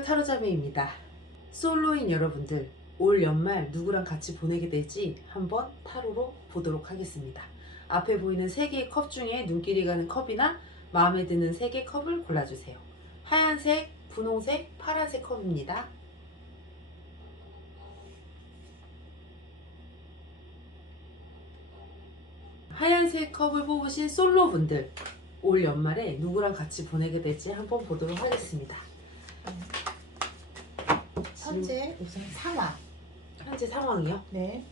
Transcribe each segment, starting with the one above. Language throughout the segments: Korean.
안녕하세요, 타로자매입니다. 솔로인 여러분들, 올 연말 누구랑 같이 보내게 될지 한번 타로로 보도록 하겠습니다. 앞에 보이는 3개의 컵 중에 눈길이 가는 컵이나 마음에 드는 3개의 컵을 골라주세요. 하얀색, 분홍색, 파란색 컵입니다. 하얀색 컵을 뽑으신 솔로분들, 올 연말에 누구랑 같이 보내게 될지 한번 보도록 하겠습니다. 현재 우선 상황. 현재 상황이요? 네.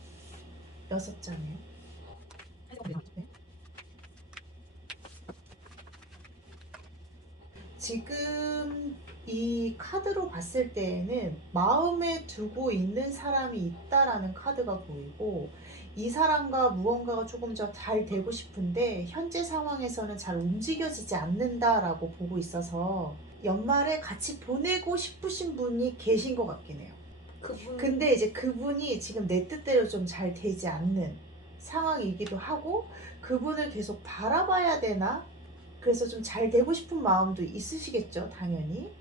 6장이요. 지금 이 카드로 봤을 때에는 마음에 두고 있는 사람이 있다라는 카드가 보이고, 이 사람과 무언가가 조금 더 잘 되고 싶은데 현재 상황에서는 잘 움직여지지 않는다라고 보고 있어서 연말에 같이 보내고 싶으신 분이 계신 것 같긴 해요. 근데 이제 그분이 지금 내 뜻대로 좀 잘 되지 않는 상황이기도 하고, 그분을 계속 바라봐야 되나? 그래서 좀 잘 되고 싶은 마음도 있으시겠죠, 당연히.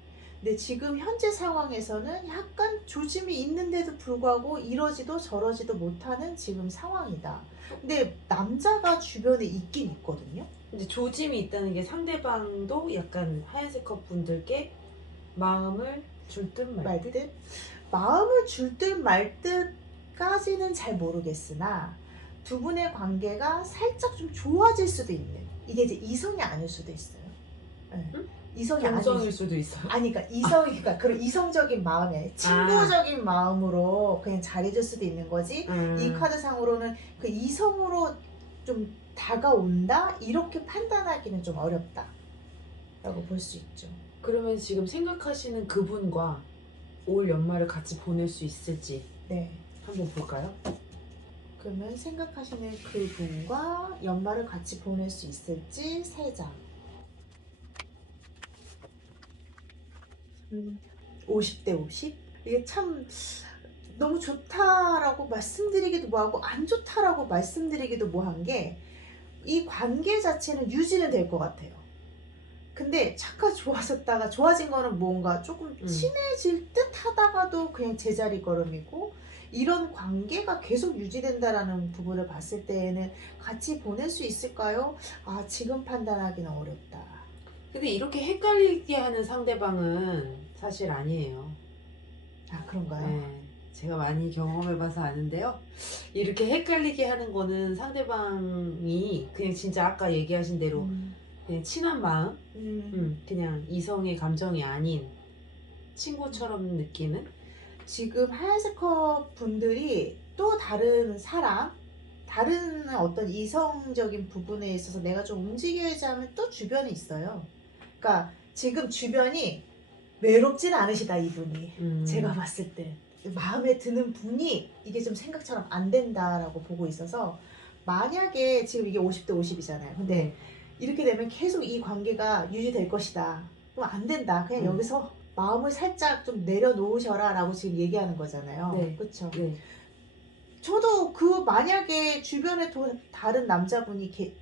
근데 지금 현재 상황에서는 약간 조짐이 있는데도 불구하고 이러지도 저러지도 못하는 지금 상황이다. 근데 남자가 주변에 있긴 있거든요. 근데 조짐이 있다는 게 상대방도 약간 하얀색 컵 분들께 마음을 줄 듯 말 듯? 말듯 마음을 줄 듯 말 듯까지는 잘 모르겠으나 두 분의 관계가 살짝 좀 좋아질 수도 있는, 이게 이제 이성이 아닐 수도 있어요. 네. 응? 이성이 동성일 수도 있어요. 아니, 그러니까 그러니까 그런 이성적인 마음에 친구적인 마음으로 그냥 잘해줄 수도 있는 거지. 이 카드상으로는 그 이성으로 좀 다가온다 이렇게 판단하기는 좀 어렵다 라고 볼 수 있죠. 그러면 지금 생각하시는 그분과 올 연말을 같이 보낼 수 있을지 네. 한번 볼까요? 그러면 생각하시는 그분과 연말을 같이 보낼 수 있을지 3장. 50대 50? 이게 참 너무 좋다라고 말씀드리기도 뭐하고 안 좋다라고 말씀드리기도 뭐한 게, 이 관계 자체는 유지는 될 것 같아요. 근데 잠깐 좋아졌다가 좋아진 거는 뭔가 조금 친해질 듯 하다가도 그냥 제자리 걸음이고, 이런 관계가 계속 유지된다라는 부분을 봤을 때에는 같이 보낼 수 있을까요? 아, 지금 판단하기는 어렵다. 근데 이렇게 헷갈리게 하는 상대방은 사실 아니에요. 아, 그런가요? 네, 제가 많이 경험해봐서 아는데요. 이렇게 헷갈리게 하는 거는 상대방이 그냥 진짜 아까 얘기하신 대로 그냥 친한 마음? 그냥 이성의 감정이 아닌 친구처럼 느끼는? 지금 하얀색 컵 분들이 또 다른 사람, 다른 어떤 이성적인 부분에 있어서 내가 좀 움직여야지 하면 또 주변에 있어요. 그러니까 지금 주변이 외롭진 않으시다, 이분이. 제가 봤을 때 마음에 드는 분이 이게 좀 생각처럼 안 된다라고 보고 있어서, 만약에 지금 이게 50대 50이잖아요. 근데 이렇게 되면 계속 이 관계가 유지될 것이다. 그럼 안 된다. 그냥 여기서 마음을 살짝 좀 내려놓으셔라 라고 지금 얘기하는 거잖아요. 네. 그쵸? 네. 저도 그 만약에 주변에 다른 남자분이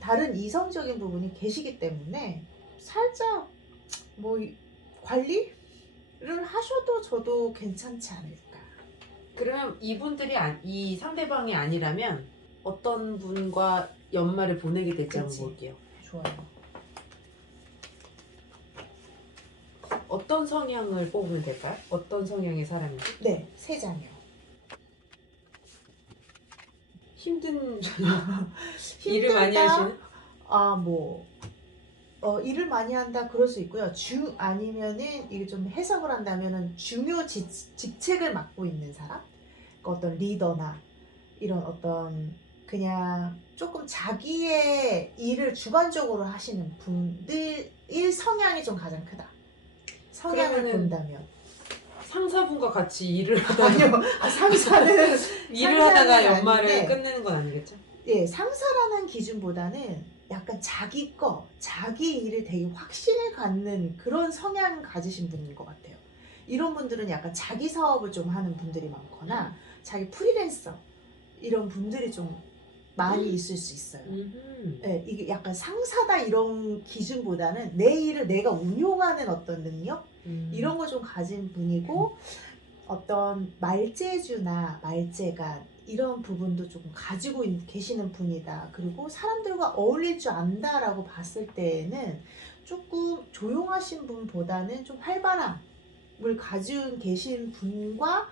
다른 이성적인 부분이 계시기 때문에 살짝 뭐 관리를 하셔도 저도 괜찮지 않을까. 그러면 이분들이 이 상대방이 아니라면 어떤 분과 연말을 보내게 될지 한번 그치. 볼게요. 좋아요. 어떤 성향을 뽑으면 될까요? 어떤 성향의 사람인지? 네, 3장이요. 힘든 일을 많이 하시는? 일을 많이 한다 그럴 수 있고요. 아니면은 이게 좀 해석을 한다면은 중요 직책을 맡고 있는 사람, 그러니까 어떤 리더나 이런 어떤 그냥 조금 자기의 일을 주관적으로 하시는 분들의 성향이 좀 가장 크다. 성향을 본다면. 상사분과 같이 일을 하다가 아니요, 상사는 일을 하다가 상사는 연말을 아닌데, 끝내는 건 아니겠죠? 예, 상사라는 기준보다는 약간 자기 일을 되게 확신을 갖는 그런 성향 가지신 분인 것 같아요. 이런 분들은 약간 자기 사업을 좀 하는 분들이 많거나 자기 프리랜서 이런 분들이 좀 많이 있을 수 있어요. 예, 이게 약간 상사다 이런 기준보다는 내 일을 내가 운용하는 어떤 능력? 이런 걸 좀 가진 분이고 어떤 말재주나 말재간 이런 부분도 조금 가지고 계시는 분이다. 그리고 사람들과 어울릴 줄 안다라고 봤을 때에는 조금 조용하신 분보다는 좀 활발함을 가지고 계신 분과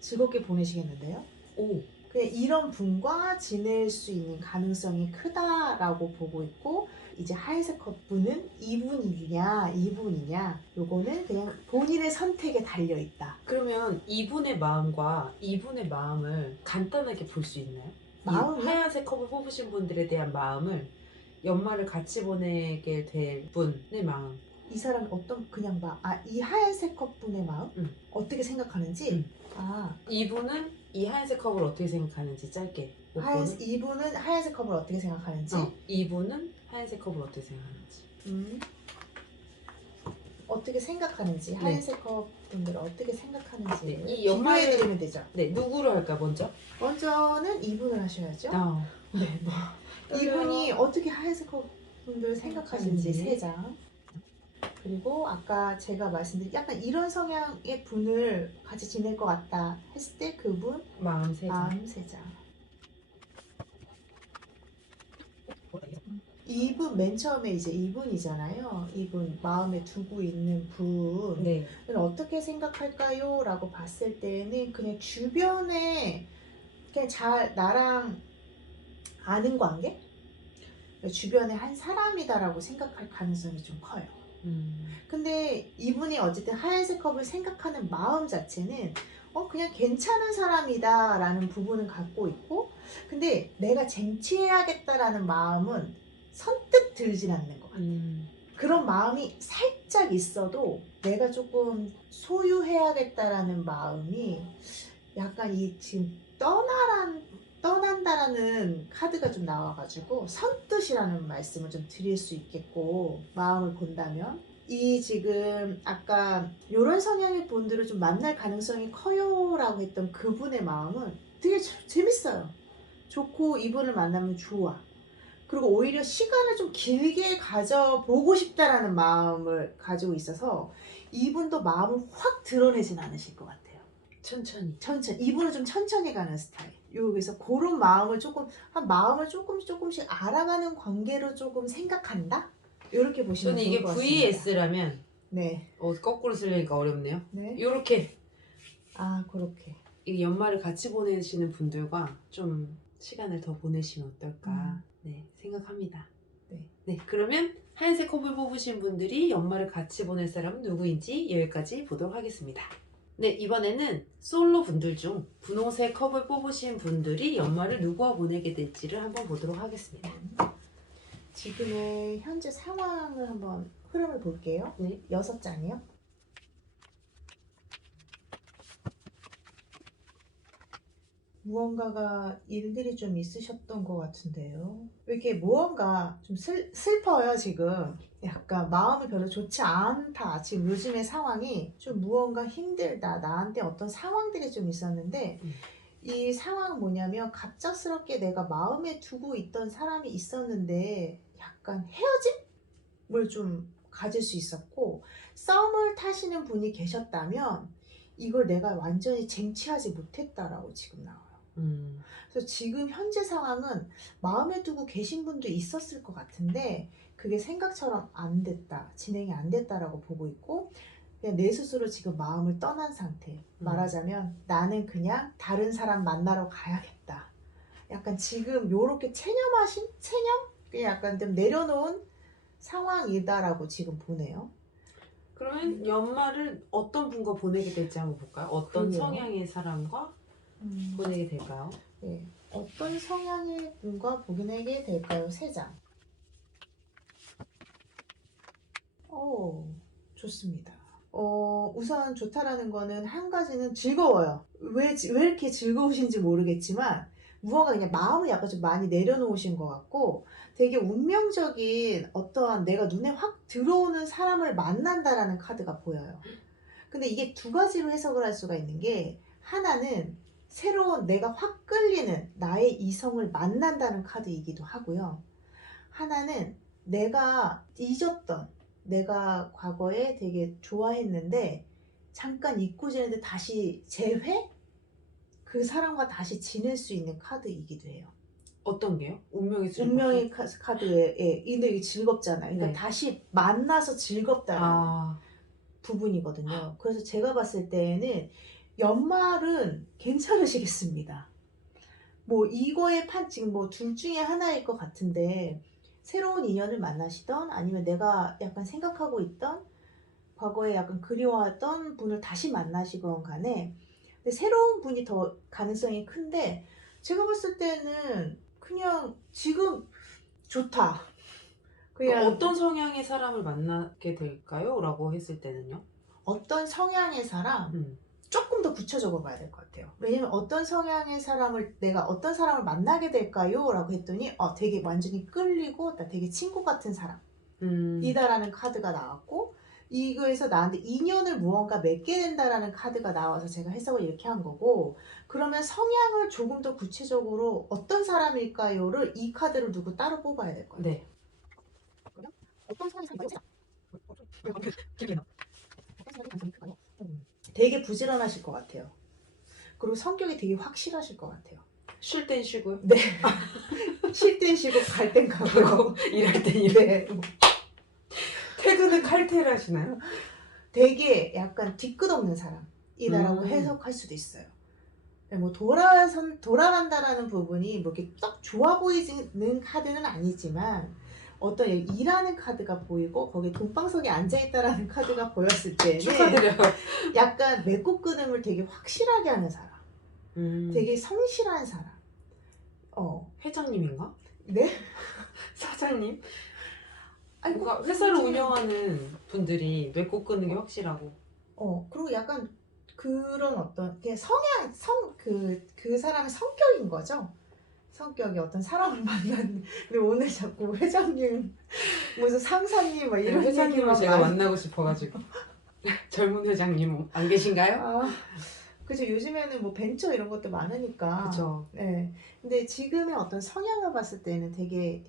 즐겁게 보내시겠는데요? 오, 그냥 이런 분과 지낼 수 있는 가능성이 크다라고 보고 있고, 이제 하얀색 커플은 이분이냐 이분이냐 요거는 그냥 본인의 선택에 달려 있다. 그러면 이분의 마음과 이분의 마음을 간단하게 볼 수 있나요? 마음이요? 이 하얀색 컵을 뽑으신 분들에 대한 마음을 연말을 같이 보내게 될 분의 마음. 이 사람이 어떤 그냥 이 하얀색 컵분의 마음 어떻게 생각하는지. 응. 이분은 이 하얀색 컵을 어떻게 생각하는지 짧게. 이분은 하얀색 컵을 어떻게 생각하는지. 이분은 하얀색 컵을 어떻게 생각하는지. 어떻게 생각하는지. 하얀색 컵 분들은 어떻게 생각하는지. 네, 이 비교해 드리면 되죠. 네, 누구로 할까 먼저? 먼저는 이분을 하셔야죠. 네. 이분이 어떻게 하얀색 컵 분들 생각하시는지 3장. 그리고 아까 제가 말씀드린 약간 이런 성향의 분을 같이 지낼 것 같다 했을 때 그분 마음 3장. 마음 3장. 이분 맨 처음에 이제 이분이잖아요. 이분 마음에 두고 있는 분을 네. 어떻게 생각할까요? 라고 봤을 때는 그냥 주변에 그냥 나랑 아는 관계? 주변에 한 사람이다라고 생각할 가능성이 좀 커요. 근데 이분이 어쨌든 하얀색 컵을 생각하는 마음 자체는 그냥 괜찮은 사람이다 라는 부분은 갖고 있고, 근데 내가 쟁취해야겠다라는 마음은 선뜻 들진 않는 것 같아요. 그런 마음이 살짝 있어도 내가 조금 소유해야겠다라는 마음이 약간 지금 떠난다라는 카드가 좀 나와가지고 선뜻이라는 말씀을 좀 드릴 수 있겠고, 마음을 본다면 이 지금 아까 이런 성향의 분들을 좀 만날 가능성이 커요 라고 했던 그분의 마음은 되게 재밌어요. 좋고 이분을 만나면 좋아. 그리고 오히려 시간을 좀 길게 가져보고 싶다라는 마음을 가지고 있어서 이분도 마음을 확 드러내진 않으실 것 같아요. 천천히. 이분은 좀 천천히 가는 스타일. 여기서 그런 마음을 마음을 조금씩 알아가는 관계로 조금 생각한다? 이렇게 보시면 저는 좋을 이게 것 같습니다. VS라면 네. 거꾸로 쓰려니까 어렵네요. 네. 요렇게 그렇게. 이 연말을 같이 보내시는 분들과 좀 시간을 더 보내시면 어떨까 생각합니다. 네, 그러면 하얀색 컵을 뽑으신 분들이 연말을 같이 보낼 사람은 누구인지 여기까지 보도록 하겠습니다. 네, 이번에는 솔로 분들 중 분홍색 컵을 뽑으신 분들이 연말을 누구와 보내게 될지를 한번 보도록 하겠습니다. 지금의 현재 상황을 한번 흐름을 볼게요. 네. 6장이요. 무언가가 일들이 좀 있으셨던 것 같은데요. 왜 이렇게 무언가 좀 슬퍼요 지금. 약간 마음이 별로 좋지 않다. 지금 요즘의 상황이 좀 무언가 힘들다. 나한테 어떤 상황들이 좀 있었는데 이 상황은 뭐냐면 갑작스럽게 내가 마음에 두고 있던 사람이 있었는데 약간 헤어짐을 좀 가질 수 있었고, 썸을 타시는 분이 계셨다면 이걸 내가 완전히 쟁취하지 못했다라고 지금 나와요. 그래서 지금 현재 상황은 마음에 두고 계신 분도 있었을 것 같은데 그게 생각처럼 안 됐다, 진행이 안 됐다라고 보고 있고, 그냥 내 스스로 지금 마음을 떠난 상태. 말하자면 나는 그냥 다른 사람 만나러 가야겠다. 약간 지금 요렇게 체념? 그냥 약간 좀 내려놓은 상황이다라고 지금 보네요. 그러면 연말을 어떤 분과 보내게 될지 한번 볼까요? 어떤 성향의 사람과 보내게 될까요? 네, 어떤 성향의 분과 보내게 될까요? 3장. 좋습니다. 우선 좋다라는 거는 한 가지는 즐거워요. 왜 이렇게 즐거우신지 모르겠지만 무언가 그냥 마음을 약간 좀 많이 내려놓으신 것 같고, 되게 운명적인 어떠한 내가 눈에 확 들어오는 사람을 만난다라는 카드가 보여요. 근데 이게 2가지로 해석을 할 수가 있는 게, 하나는 새로운 내가 확 끌리는 나의 이성을 만난다는 카드이기도 하고요. 하나는 내가 잊었던 내가 과거에 되게 좋아했는데 잠깐 잊고 지냈는데 다시 재회? 그 사람과 다시 지낼 수 있는 카드이기도 해요. 어떤 게요? 운명의 즐겁기? 운명의 카드에 근데 이게 즐겁잖아요. 그러니까 네. 다시 만나서 즐겁다는 아, 부분이거든요. 그래서 제가 봤을 때에는 연말은 괜찮으시겠습니다. 뭐 이거의 지금 뭐 둘 중에 하나일 것 같은데 새로운 인연을 만나시던 아니면 내가 약간 생각하고 있던 과거에 약간 그리워하던 분을 다시 만나시건 간에 근데 새로운 분이 더 가능성이 큰데 제가 봤을 때는 그냥 지금 좋다. 그냥 어떤 성향의 사람을 만나게 될까요? 라고 했을 때는요? 어떤 성향의 사람 음. 조금 더 구체적으로 봐야 될 것 같아요. 왜냐면 어떤 성향의 사람을 내가 어떤 사람을 만나게 될까요? 라고 했더니 되게 완전히 끌리고 나 되게 친구 같은 사람이다라는 카드가 나왔고 이거에서 나한테 인연을 무언가 맺게 된다라는 카드가 나와서 제가 해석을 이렇게 한 거고 그러면 성향을 조금 더 구체적으로 어떤 사람일까요를 이 카드를 두고 따로 뽑아야 될 것 같아요. 네. 어떤 사람이 되게 부지런하실 것 같아요. 그리고 성격이 되게 확실하실 것 같아요. 쉴 땐 쉬고요. 네. 쉴 땐 쉬고 갈 땐 가고 일할 땐 일해. 네. 퇴근은 칼퇴를 하시나요? 되게 약간 뒤끝없는 사람이다라고 해석할 수도 있어요. 뭐 돌아간다라는 부분이 뭐 이렇게 딱 좋아 보이는 카드는 아니지만 어떤 일하는 카드가 보이고 거기에 돈방석에 앉아있다라는 카드가 보였을 때는 축하드려요. 약간 맺고 끊음을 되게 확실하게 하는 사람 되게 성실한 사람 회장님인가? 네? 사장님? 아니, 뭔가 회사를 운영하는 분들이 맺고 끊는 게 확실하고. 그리고 약간 그런 어떤 그냥 그 사람의 성격인 거죠. 성격이 어떤 사람을 만났는데 근데 오늘 자꾸 회장님 무슨 상사님 막 이런 회장님을 얘기만 제가 많이- 만나고 싶어가지고. 젊은 회장님 안 계신가요? 아, 그죠. 요즘에는 뭐 벤처 이런 것도 많으니까. 그쵸. 네. 근데 지금의 어떤 성향을 봤을 때는 되게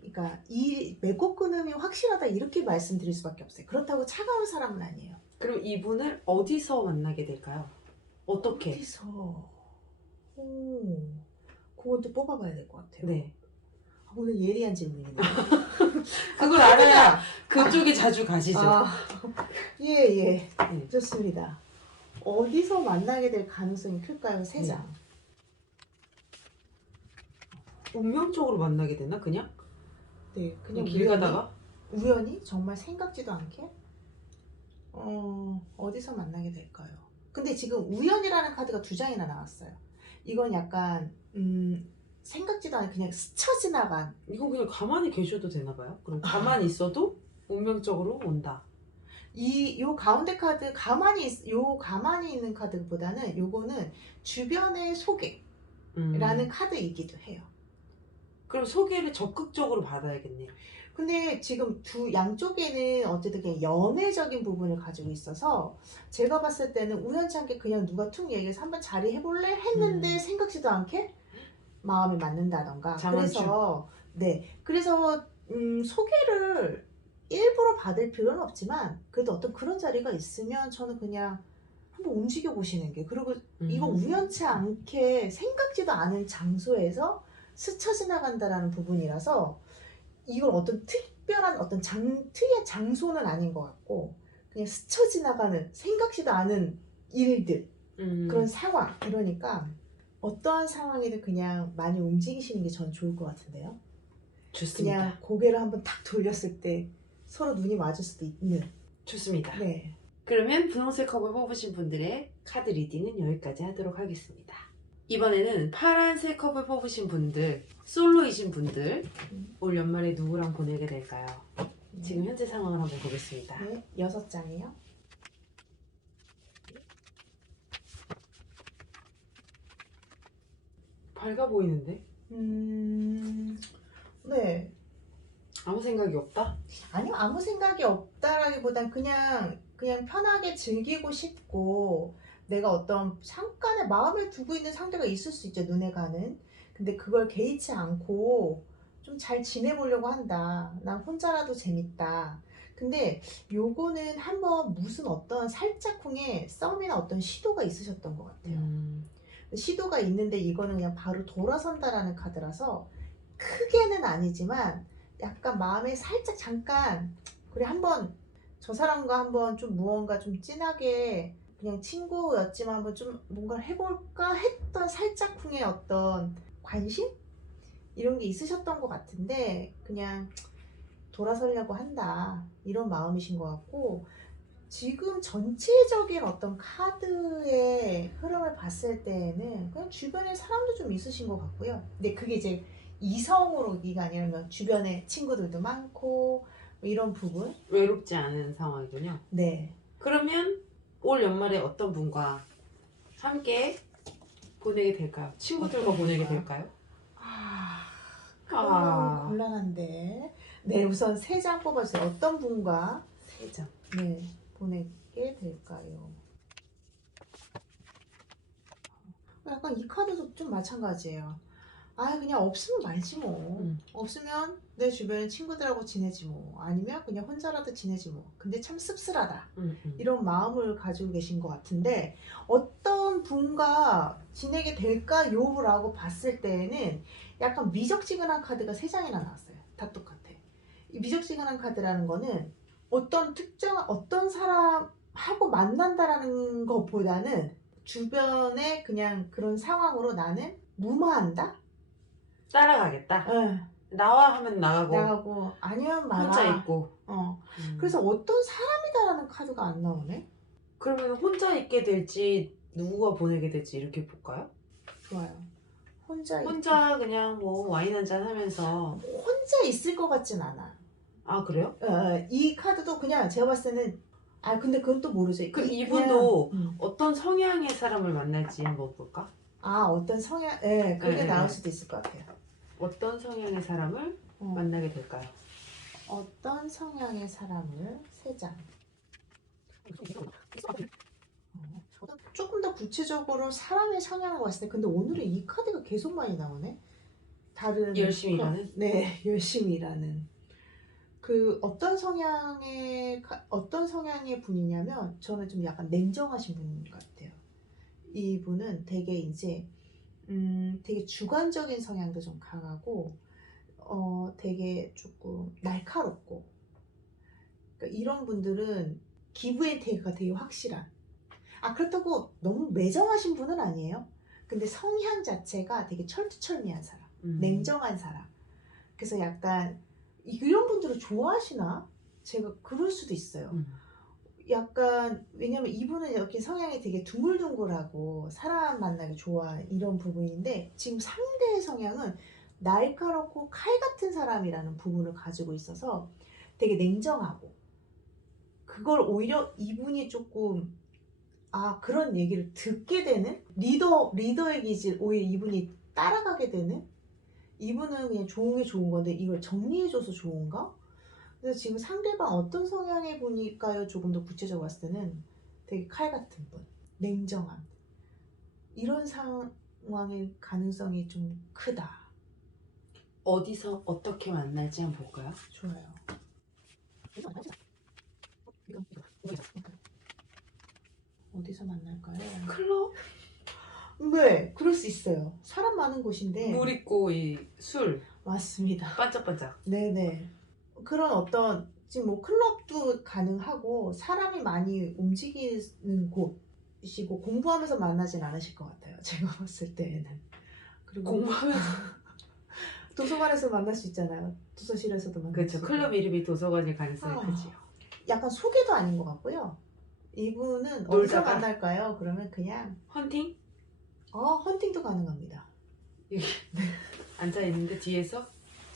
그러니까 이 맺고 끊음이 확실하다 이렇게 말씀드릴 수밖에 없어요. 그렇다고 차가운 사람은 아니에요. 그럼 이분을 어디서 만나게 될까요? 어떻게? 어디서? 그건 또 뽑아봐야 될 것 같아요. 네. 오늘 예리한 질문이네요. 그걸 알아야 그쪽에 자주 가시죠. 예. 네. 좋습니다. 어디서 만나게 될 가능성이 클까요? 세 장. 운명적으로 만나게 되나 그냥? 네, 그냥 길 가다가? 우연히 정말 생각지도 않게 어디서 만나게 될까요? 근데 지금 우연이라는 카드가 두 장이나 나왔어요. 이건 약간 생각지도 않게 그냥 스쳐 지나간 이거 그냥 가만히 계셔도 되나 봐요? 그럼 가만히 있어도 운명적으로 온다. 요 가운데 카드 가만히 있는 카드보다는 요거는 주변의 소개라는 카드이기도 해요. 그럼 소개를 적극적으로 받아야겠네요. 근데 지금 양쪽에는 어쨌든 그냥 연애적인 부분을 가지고 있어서 제가 봤을 때는 우연찮게 그냥 누가 툭 얘기해서 한번 자리 해볼래? 했는데 생각지도 않게 마음이 맞는다던가. 자만추. 그래서 소개를 일부러 받을 필요는 없지만 그래도 어떤 그런 자리가 있으면 저는 그냥 한번 움직여 보시는 게 그리고 이거 우연치 않게 생각지도 않은 장소에서 스쳐 지나간다라는 부분이라서 이건 어떤 특별한 어떤 특이한 장소는 아닌 것 같고 그냥 스쳐 지나가는 생각지도 않은 일들 그런 상황 이러니까 어떠한 상황이든 그냥 많이 움직이시는 게 전 좋을 것 같은데요. 좋습니다. 그냥 고개를 한번 탁 돌렸을 때 서로 눈이 맞을 수도 있는. 좋습니다. 네. 그러면 분홍색 컵을 뽑으신 분들의 카드 리딩은 여기까지 하도록 하겠습니다. 이번에는 파란색 컵을 뽑으신 분들, 솔로이신 분들 올 연말에 누구랑 보내게 될까요? 지금 현재 상황을 한번 보겠습니다. 네, 6장이요. 밝아 보이는데? 네. 아무 생각이 없다? 아니요, 아무 생각이 없다라기보단 그냥 편하게 즐기고 싶고 내가 어떤 잠깐의 마음에 두고 있는 상대가 있을 수 있죠, 눈에 가는. 근데 그걸 개의치 않고 좀 잘 지내보려고 한다. 난 혼자라도 재밌다. 근데 요거는 한번 무슨 어떤 살짝쿵의 썸이나 어떤 시도가 있으셨던 것 같아요. 시도가 있는데 이거는 그냥 바로 돌아선다라는 카드라서 크게는 아니지만 약간 마음에 살짝 잠깐 그래 한번 저 사람과 한번 좀 무언가 좀 진하게 그냥 친구였지만 한번 좀 뭔가를 해볼까 했던 살짝쿵의 어떤 관심? 이런 게 있으셨던 것 같은데 그냥 돌아서려고 한다 이런 마음이신 것 같고 지금 전체적인 어떤 카드의 흐름을 봤을 때는 그냥 주변에 사람도 좀 있으신 것 같고요. 근데 그게 이제 이성으로가 아니라 주변에 친구들도 많고 뭐 이런 부분. 외롭지 않은 상황이군요. 네. 그러면 올 연말에 어떤 분과 함께 보내게 될까요? 친구들과 어떤 보내게 분과요? 될까요? 그러면 곤란한데. 네, 우선 세 장 뽑아주세요. 어떤 분과 세 장. 네, 보내게 될까요? 약간 이 카드도 좀 마찬가지예요. 아 그냥 없으면 말지 뭐. 없으면 내 주변에 친구들하고 지내지 뭐. 아니면 그냥 혼자라도 지내지 뭐. 근데 참 씁쓸하다. 이런 마음을 가지고 계신 것 같은데 어떤 분과 지내게 될까요? 라고 봤을 때는 약간 미적지근한 카드가 세 장이나 나왔어요. 다 똑같아. 이 미적지근한 카드라는 거는 어떤 특정한 어떤 사람하고 만난다라는 것보다는 주변에 그냥 그런 상황으로 나는 무마한다? 따라가겠다. 응. 나와 하면 나가고 나가고 아니면 말아. 혼자 있고. 그래서 어떤 사람이다라는 카드가 안 나오네? 그러면 혼자 있게 될지 누구가 보내게 될지 이렇게 볼까요? 좋아요. 혼자 그냥 뭐 와인 한잔 하면서. 혼자 있을 것 같진 않아. 아 그래요? 이 카드도 그냥 제가 봤을 때는 근데 그건 또 모르죠. 이분도 어떤 성향의 사람을 만날지 한번 볼까? 어떤 성향, 그게 나올 수도 있을 것 같아요. 어떤 성향의 사람을 만나게 될까요? 어떤 성향의 사람을 세 장. 조금 더 구체적으로 사람의 성향을 봤을 때 근데 오늘은 이 카드가 계속 많이 나오네. 다른 열심히 일하는? 네, 열심히 일하는. 그 어떤 성향의 분이냐면 저는 좀 약간 냉정하신 분 같아요. 이분은 되게 이제 되게 주관적인 성향도 좀 강하고 되게 조금 날카롭고 그러니까 이런 분들은 기브앤테이크가 되게 확실한 그렇다고 너무 매정하신 분은 아니에요. 근데 성향 자체가 되게 철두철미한 사람 냉정한 사람 그래서 약간 이런 분들을 좋아하시나? 제가 그럴 수도 있어요. 약간 왜냐면 이분은 이렇게 성향이 되게 둥글둥글하고 사람 만나기 좋아 이런 부분인데 지금 상대의 성향은 날카롭고 칼 같은 사람이라는 부분을 가지고 있어서 되게 냉정하고 그걸 오히려 이분이 조금 그런 얘기를 듣게 되는 리더의 기질 오히려 이분이 따라가게 되는 이분은 그냥 좋은 게 좋은 건데 이걸 정리해줘서 좋은가? 그래서 지금 상대방 어떤 성향의 분일까요? 조금 더 구체적으로 봤을 때는 되게 칼 같은 분, 냉정한 이런 상황의 가능성이 좀 크다. 어디서 어떻게 만날지 한번 볼까요? 좋아요. 어디서 만날까요? 클럽? 네, 그럴 수 있어요. 사람 많은 곳인데. 물 있고 이 술 맞습니다. 반짝반짝. 네네. 그런 어떤 지금 뭐 클럽도 가능하고 사람이 많이 움직이는 곳이고 공부하면서 만나진 않으실 것 같아요. 제가 봤을 때에는. 그리고 공부하면서 도서관에서 만날 수 있잖아요. 도서실에서도 만날 그렇죠. 수 있고. 클럽 이름이 도서관일 가능성이 크지요. 약간 소개도 아닌 것 같고요. 이분은 어디서 놀다가? 만날까요? 그러면 그냥 헌팅? 헌팅도 가능합니다. 앉아있는데 뒤에서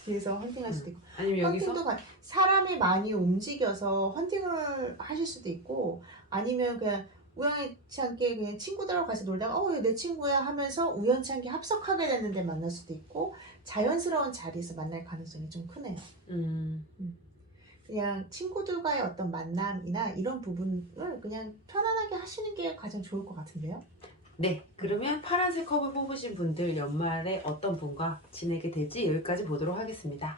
헌팅할 수도 있고 아니면 여기서 사람이 많이 움직여서 헌팅을 하실 수도 있고 아니면 그냥 우연치 않게 그냥 친구들하고 같이 놀다가 내 친구야 하면서 우연치 않게 합석하게 됐는데 만날 수도 있고 자연스러운 자리에서 만날 가능성이 좀 크네요. 그냥 친구들과의 어떤 만남이나 이런 부분을 그냥 편안하게 하시는 게 가장 좋을 것 같은데요. 네, 그러면 파란색 컵을 뽑으신 분들 연말에 어떤 분과 지내게 될지 여기까지 보도록 하겠습니다.